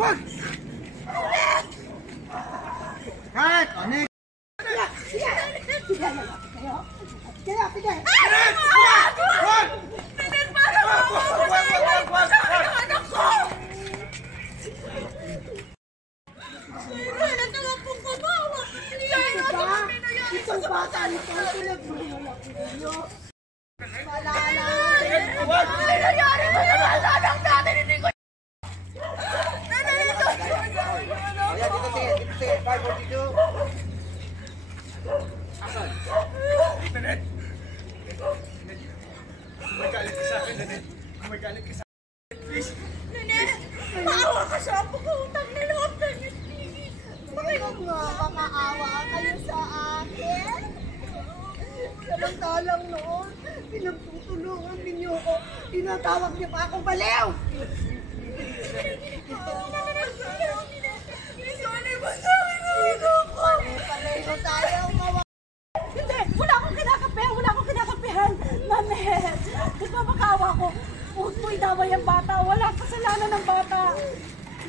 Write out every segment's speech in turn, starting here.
Wag! Cut! Onek! Sige! Sige na lang kayo. Sige! Sige! Wag! Wag! Pilit para Wag! anak ko! Wala naman pong kabawa. Itong bata nito ang pinagmumulak ninyo. Malala! Wag! Ano nangyari ba naman sa anak natin? Hindi ko... Ayan, dito si 542. Asan? Internet! Magalit ka sa akin, Nanet. Magalit ka sa akin. Please. Nene, maawa ka sa apo ko. Utang na loob na niyo. Huwag nga makaawa kayo sa akin. Samantalang noon, pinagtutulungan ninyo ko. Tinatawag niyo pa akong baliw! Pareho tayo mawa. Hindi, wala akong kinakapihan. Nanet, nagpapakawa ko. Huwag mo idamay ang bata. Wala kasalanan ng bata.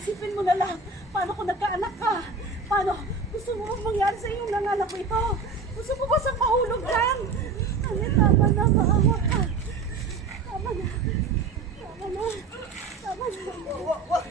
Isipin mo na lang, paano kung nagkaanak ka? Paano? Gusto mo bang mangyari sa iyong nanganak ko ito? Gusto mo ba sa mahulog dyan? Nanet, tama na, maawa ka. Tama na. Tama na. Tama na. Wag!